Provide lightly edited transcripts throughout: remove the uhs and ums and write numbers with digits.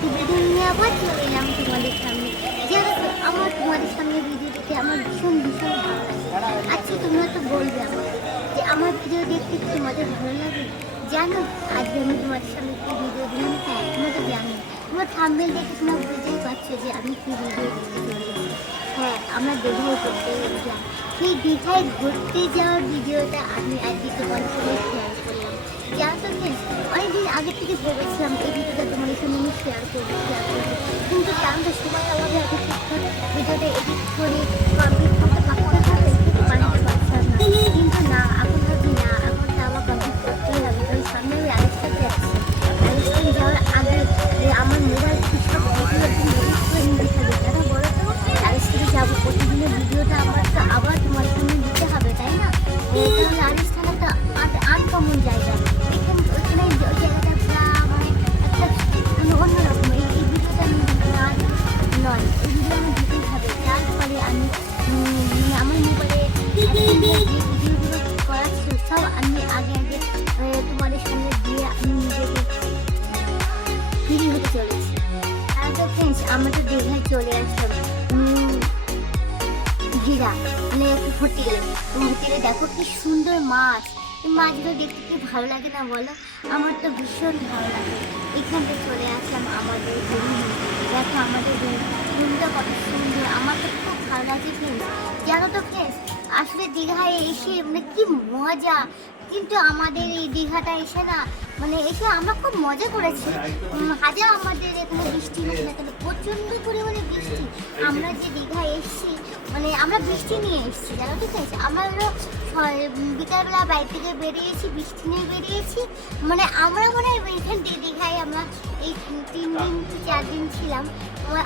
একটি ভিডিও নিয়ে আবার চলে এলাম তোমাদের সামনে। জানো তো, আমার তোমাদের সামনে ভিডিও দিতে আমার ভীষণ ভীষণ ভালো লাগে। আচ্ছা, তোমরা তো বলবে আমাকে যে আমার ভিডিও দেখতে কি তোমাদের ভালো লাগে? জানো, আজকে আমি তোমাদের সামনে একটি ভিডিও দিলাম। হ্যাঁ, তোমরা তো জানো, তোমার থাম্বনেল দেখে তোমরা বুঝতেই পারছো যে আমি কি ভিডিও দিতে চলেছি। হ্যাঁ, আমরা দীঘায় ঘুরতে গেছিলাম। সেই দীঘায় ঘুরতে যাওয়ার ভিডিওটা আমি আজকে তোমার সাথে শেয়ার করলাম। জানো তো ফ্রেন্ডস, অনেকদিন আগে থেকে ভেবেছিলাম এই ভিডিওটা তোমাদের সঙ্গে আমি শেয়ার করবো। কিন্তু জানো তো, সময় অভাবে আমি ঠিকঠাক ভিডিওটা এডিট করে কমপ্লিট করতে পারতে হবে, কিন্তু বানাতে পারছিলাম না। কিন্তু না, এখন ভাবছি না, এখন তো আমার কমপ্লিট করতেই হবে। কারণ সামনে আমি রাজস্থান যাচ্ছি। রাজস্থান যাওয়ার আগে আমার মোবাইল সব ভিডিও একদম এডিট করে নিতে হবে। কেন বলো তো, রাজস্থানে যাবো, প্রতিদিনের ভিডিওটা আমার তো আবার তোমার সামনে দিতে হবে, তাই না? কারণ রাজস্থান একটা আনকমন জায়গা। ওইখানে ওই জায়গাটা পুরা মানে একটা অন্যরকম। এই ভিডিওটা আমি নয়, এই ভিডিও আমি দিতেই হবে। যার ফলে আমি আমার মোবাইলে যে ভিডিওগুলো করা ছিল সব আমি আগে আগে তোমাদের সঙ্গে দিয়ে আমি নিজেকে ফ্রি হতে চলেছি। আর তো ফ্রেন্ডস, আমরা তো দীঘায় চলে আসলাম। ঘিরা মানে হোটেলে দেখো কি সুন্দর মাছ। এই মাছগুলো দেখতে কি ভালো লাগে না বলো? আমার তো ভীষণ ভালো লাগে। এখানটা চলে আসলাম আমাদের রুমে। দেখো আমাদের রুমটা কত সুন্দর, আমার তো খুব ভালো লাগে ফ্রেন্ডস। জানো তো ফ্রেন্ডস, আসলে দীঘায় এসে মানে কি মজা। কিন্তু আমাদের এই দীঘাটা এসে না, মানে এসে আমরা খুব মজা করেছি। হাজার আমাদের এখানে বৃষ্টি হোক না কেন, প্রচণ্ড পরিমাণে বৃষ্টি। আমরা যে দীঘায় এসেছি, মানে আমরা বৃষ্টি নিয়ে এসেছি, জানো ঠিক আছে? আমরা বিকালবেলা বাড়ি থেকে বেরিয়েছি, বৃষ্টি নিয়ে বেরিয়েছি। মানে আমরা মনে হয় এখান থেকে দীঘায় আমরা এই 3 দিন কি 4 দিন ছিলাম।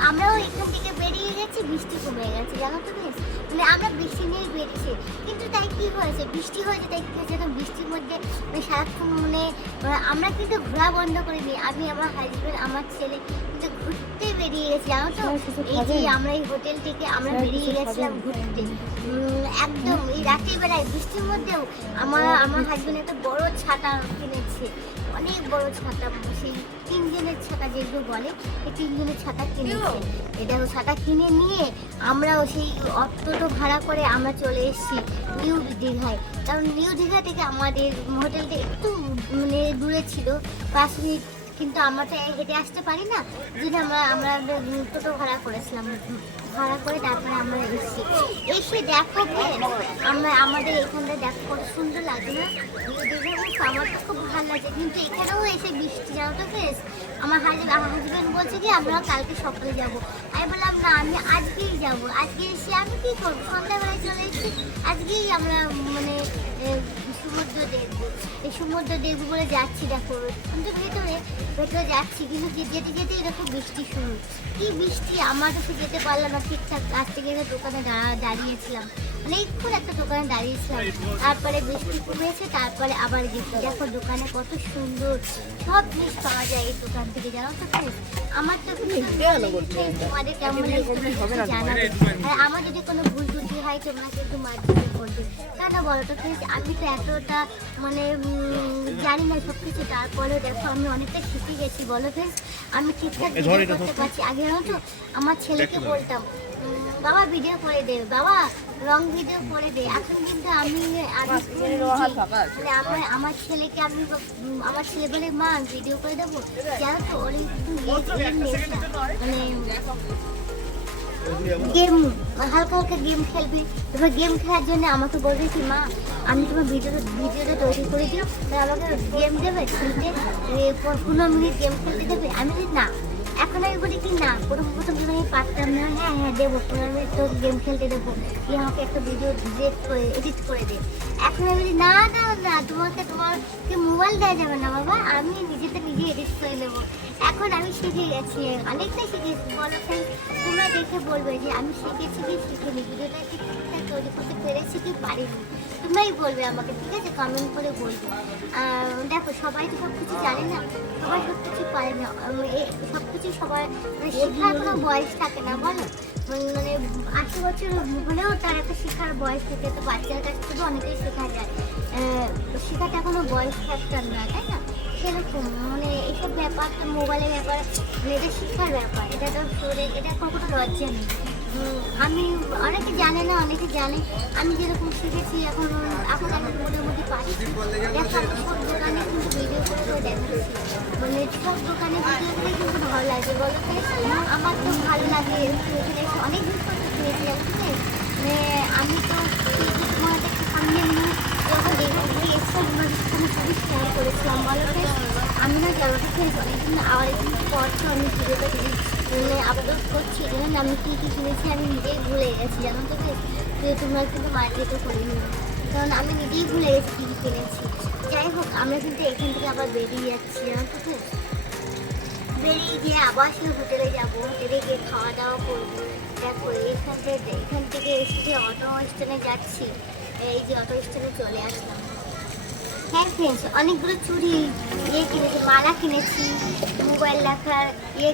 আমরাও এখান থেকে বেরিয়ে গেছি, বৃষ্টি কমে গেছে, জানো তো বেশ। মানে আমরা বৃষ্টি নিয়ে বেরিয়েছি, কিন্তু তাই কি হয়েছে, বৃষ্টি হয়েছে, তাই কি হয়েছে, বৃষ্টির মধ্যে সারাক্ষণ মানে আমরা কিন্তু ঘোরা বন্ধ করিনি। আমি, আমার হাজবেন্ড, আমার ছেলে কিন্তু ঘুরতে বেরিয়ে গেছি, জানো তো। এই যে আমরা এই হোটেল থেকে আমরা বেরিয়ে গেছিলাম ঘুরতে, একদম এই রাতের বেলায় বৃষ্টির মধ্যেও। আমার হাজবেন্ড একটা বড় ছাতা কিনেছে, অনেক বড় ছাতা, সেই 3 জনের ছাতা যেগুলো বলে, এই 3 জনের ছাতা কিনেছে। এটা ছাতা কিনে নিয়ে আমরাও সেই অটোটো ভাড়া করে আমরা চলে এসেছি নিউ দীঘায়। কারণ নিউ দীঘা থেকে আমাদের হোটেলটা একটু মানে দূরে ছিল, 5 মিনিট, কিন্তু আমরা তো হেঁটে আসতে পারি না, যদি আমরা টোটো ভাড়া করেছিলাম। ভাড়া করে তারপরে আমরা এসে দেখো আমরা আমাদের এখানটা দেখো কত সুন্দর লাগে না? আমার তো খুব ভালো লাগে। কিন্তু এখানেও এসে বৃষ্টি, জানো তো বেশ। আমার হাজবেন্ড বলছে কি আমরা কালকে সকালে যাবো। আমি বললাম না, আমি আজকেই যাবো। আজকে এসে আমি কি করবো, সন্ধ্যাবেলায় চলে এসেছি, আজকেই আমরা মানে সমুদ্র দেখবো। এই সমুদ্র দেখবো বলে যাচ্ছি, দেখো কিন্তু ভেতরে যাচ্ছি, কিন্তু যেতে যেতে এরকম বৃষ্টি শুরু। কি বৃষ্টি, আমার কাছে যেতে পারলাম না ঠিকঠাক। কাছ থেকে দোকানে দাঁড়িয়েছিলাম, অনেকক্ষণ একটা দোকানে দাঁড়িয়েছিলাম। তারপরে বৃষ্টি কমেছে, তারপরে আবার গেছি। দেখো দোকানে কত সুন্দর সব জিনিস পাওয়া যায় এই দোকান থেকে, জানো তো। আমার তো তোমাদের কেমন জানাবে। আর আমার যদি কোনো ভুল ত্রুটি হয় তোমরা কিন্তু মাধ্যমে করবে। কেন বলো তো ফ্রেন্ডস, আমি তো এতটা মানে জানি না সব কিছু। তারপরে দেখো আমি অনেকটা শিখে গেছি, বলো ফ্রেন্ডস। আমি ঠিকঠাক ভিডিও করতে পারছি। আগে জানো তো আমার ছেলেকে বলতাম, বাবা ভিডিও করে দে, বাবা রং ভিডিও করে দে। এখন কিন্তু আমি আমার ছেলেকে আমার ছেলে বলে মা ভিডিও করে দেবো, জানো তো। ওর মানে গেম, হালকা হালকা গেম খেলবে। এবার গেম খেলার জন্য আমাকে বলবে কি মা আমি তোমার ভিডিওটা তৈরি করে দিও, আমাকে গেম দেবে খেলতে, 15 মিনিট গেম খেলতে দেবে। আমি বলি না। এখন আমি বলি কি না, প্রথম যখন আমি পারতাম না, হ্যাঁ দেবো, 15 মিনিট তোর গেম খেলতে দেবো, তুই আমাকে একটা ভিডিও এডিট করে দে। এখন আমি বলি না না না, তোমাকে মোবাইল দেওয়া যাবে না বাবা, আমি নিজে এডিট করে নেবো। এখন আমি শিখে গেছি, অনেকটাই শিখেছি, বলো তোমরা দেখে বলবে যে আমি শিখেছি কি শিখিনি, ভিডিওটা কি ঠিকঠাক তৈরি করতে পেরেছি কি পারিনি, তোমরাই বলবে আমাকে, ঠিক আছে? কমেন্ট করে বলবে। দেখো সবাই তো সব কিছু জানে না, সবাই সব কিছু পারে না, সব কিছু সবার মানে শেখার কোনো বয়স থাকে না, বলো। মানে 80 বছর হলেও তার একটা শেখার বয়স থাকে, তো বাচ্চার কাছ থেকে অনেকেই শেখা যায়। শেখাটা কোনো বয়স ফ্যাক্টর না, তাই না? সেরকম মানে এইসব ব্যাপার তো মোবাইলের ব্যাপার, মানে এটা শিক্ষার ব্যাপার, এটা তো এটা কখনো লজ্জা নেই। আমি অনেকে জানে না, অনেকে জানে। আমি যেরকম শিখেছি এখন এখন আমি মোটামুটি পারছি। দেখো আমি সব দোকানে কিন্তু ভিডিও করে করে দেখাচ্ছি, মানে সব দোকানে ভিডিও করে কিন্তু ভালো লাগে বলো তো। আমার তো ভালো লাগে, এখানে এসে অনেক দিন পর কিনেছিলাম, ঠিক আছে। মানে আমি তো তোমাদের সামনে নিয়ে যখন এখান থেকে এক্সট্রা আমি খুবই শেয়ার করেছিলাম বলো তো। আমি না জামাটা খেয়েছি অনেকদিন, অনেকদিন পর তো আমি ভিডিওটা মানে আপলোড করছি, এজন্য আমি কী কী কিনেছি আমি নিজেই ভুলে গেছি জানো তো। তোমরা কিন্তু মার্কেটও করিনি, কারণ আমি নিজেই ভুলে গেছি কী কী কিনেছি। যাই হোক, আমরা কিন্তু এখান থেকে আবার বেরিয়ে যাচ্ছি জানো তো। বেরিয়ে গিয়ে আবার সে হোটেলে যাবো, হোটেলে গিয়ে খাওয়া দাওয়া করবো। দেখো এখান থেকে এসে যে অটো স্ট্যান্ডে যাচ্ছি, এই যে অটো স্ট্যান্ডে চলে আসলাম। হ্যাঁ ফ্রেন্ডস, অনেকগুলো চুড়ি কিনেছি, মালা কিনেছি, মোবাইল রাখার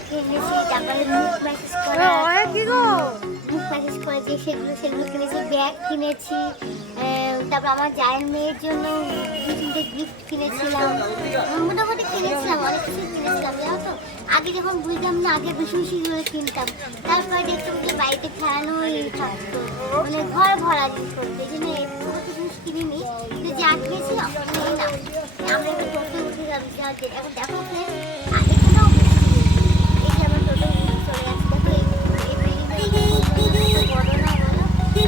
কিনেছি, তারপরে মুখ ম্যাসেজ করা, মুখ ম্যাসেজ করে যে সেগুলো কিনেছি, ব্যাগ কিনেছি, তারপর আমার জায়ের মেয়ের জন্য 2-3টে গিফট কিনেছিলাম। মোটামুটি কিনেছিলাম, অনেক কিছু কিনেছিলাম জানো তো। আগে যখন বুঝতাম না, আগে বেশি বেশি করে কিনতাম, তারপরে দেখতাম যে বাড়িতে ফেলানোই থাকতো, মানে ঘর ভরা জিনিস করতো। এই জন্য একটু জিনিস কিনিনি, কিন্তু যা কিনেছি আমরা একটা টোটো উঠে যাবো। এখন দেখো এখানেও এই যে আমরা টোটো চলে যাচ্ছি, দেখো এই বিল্ডিংটা বড় না বলো।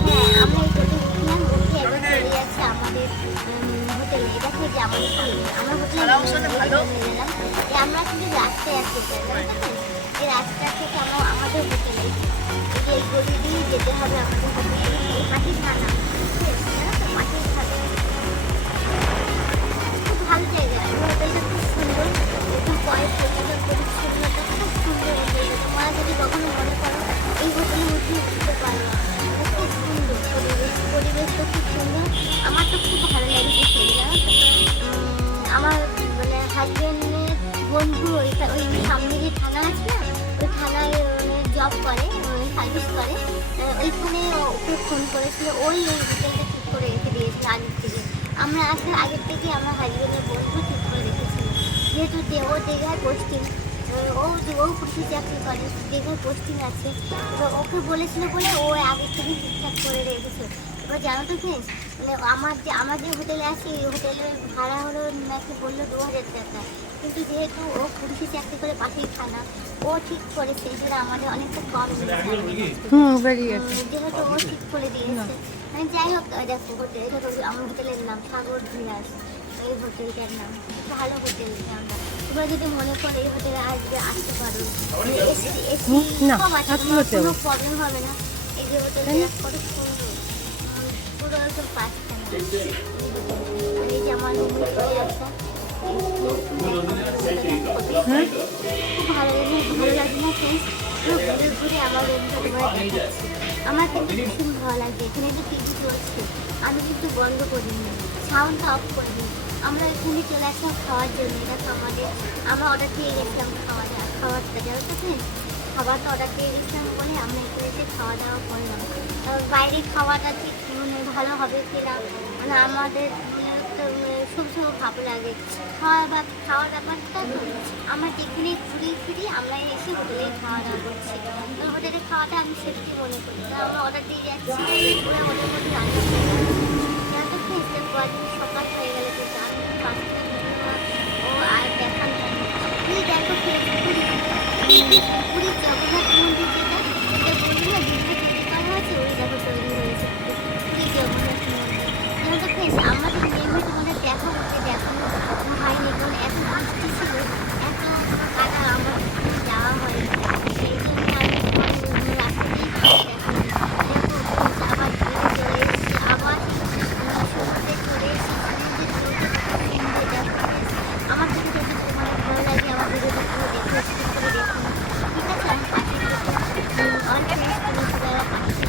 হ্যাঁ, আমরা এই টোটো উঠলাম, উঠে এবার চলে যাচ্ছি আমাদের হোটেলে। দেখো যে আমার হোটেলে আমরা কিন্তু রাস্তায় আসতে চাই, এই রাস্তা থেকে আমাদের হোটেলে এই গলি দিয়ে যেতে হবে আমাদের হোটেলে। মাটির খানা, মাটির খানা খুব ভালো জায়গা, হোটেলটা খুব সুন্দর, একদম পরিচ্ছন্নতা পরিচ্ছন্নতা খুব সুন্দর হোটেলটা। তোমরা যদি কখনো মনে করো এই হোটেলে উঠতে পারো, খুব সুন্দর পরিবেশটা খুব সুন্দর। আমার তো খুব ভালো লেগেছে সেই জানো তো। আমার মানে হাজবেন্ডের বন্ধু ওই সামনে যে থানা আছে না, ওই থানায় মানে জব করে, সার্ভিস করে, ওইখানে ওকে ফোন করেছিল, ওই হোটেলটা ঠিক করে রেখে দিয়েছিল আগের থেকে। আমরা আগের থেকে আমার হাজবেন্ডের বন্ধু ঠিক করে রেখেছিল, যেহেতু ও দীঘায় পোস্টিং, ও পুলিশে চাকরি করে, দীঘায় পোস্টিং আছে, তো ওকে বলেছিল বলে ও আগের থেকে ঠিকঠাক করে রেখেছে। এবার জানো তো ফ্রেন্ডস, মানে আমার যে হোটেলে আছি, এই হোটেলের ভাড়া হলো নাকি বললো 2000 টাকা, কিন্তু যেহেতু ও পুলিশে চাকরি করে পাশেই থানা, ও ঠিক করেছে, সেটা আমাদের অনেকটা কম যেহেতু ও ঠিক করে দিয়েছে। মানে যাই হোক, দেখো হোটেল, আমার হোটেলের নাম সাগর বিলাস, এই হোটেলটার নাম ভালো হোটেল। নামটা তোমরা যদি মনে করো এই হোটেলে আসতে পারো, কোনো প্রবলেম হবে না। এই যে হোটেলটা কত সুন্দর, পুরো একদম পাঁচখানা। এই যে আমার রুমে চলে আসা, খুব ভালো লাগে না ফ্রেন্ডস। ঘুরে ঘুরে আমার রুমটা তোমার দেখাচ্ছি। আমার কিন্তু ভীষণ ভালো লাগে। এখানে যে টিভি চলছে, আমি কিন্তু বন্ধ করিনি, সাউন্ডটা অফ করিনি। আমরা এখানে চলে আসলাম খাওয়ার জন্য। এটা আমরা অর্ডার দিয়ে গেছিলাম খাবারটা জানো তো ফ্রেন্ডস, খাবারটা অর্ডার দিয়ে গেছিলাম বলে আমরা এখানে এসে খাওয়া দাওয়া করলাম। বাইরে খাওয়াটা ঠিক মানে ভালো হবে কিনা, মানে আমাদের সবসময় ভালো লাগে খাওয়ার ব্যাপারটা। তো আমরা যেখানে ঘুরি আমরা এসে হোটেলে খাওয়া দাওয়া করছি, হোটেলের খাওয়াটা আমি সেফটি মনে করি। আমরা অর্ডার দিয়ে যাচ্ছি, ওরা ওদের মধ্যে রান্না করে যাতে খেতে সকাল হয়ে গেলে তো ও আর দেখান তুই দেখো পুরীর জগন্নাথ মন্দির যেটা বলি না, যেখানে তৈরি করা হয়েছে, ওই দেখো তৈরি হয়েছে পুরীর জগন্নাথ মন্দির। যেহেতু ফ্রেন্ডস আমাদের নেমে তোমাদের দেখা হতে দেখানো হয়নি, কারণ এত বৃষ্টি ছিল, এত কাদা আমার যাওয়া হয়নি, সেই জন্য আমি রাস্তা দিয়ে আবার ঘুরে চলে এসেছি, আবার সমুদ্রে চলে এসেছি। আমার থেকে যদি তোমার ভালো লাগে আমার ভিডিওটা পুরো দেখে স্কিপ করে দেখুন, ঠিক আছে। আমি পাঠিয়ে অনেক ফ্রেন্ডস যারা পাঠিয়ে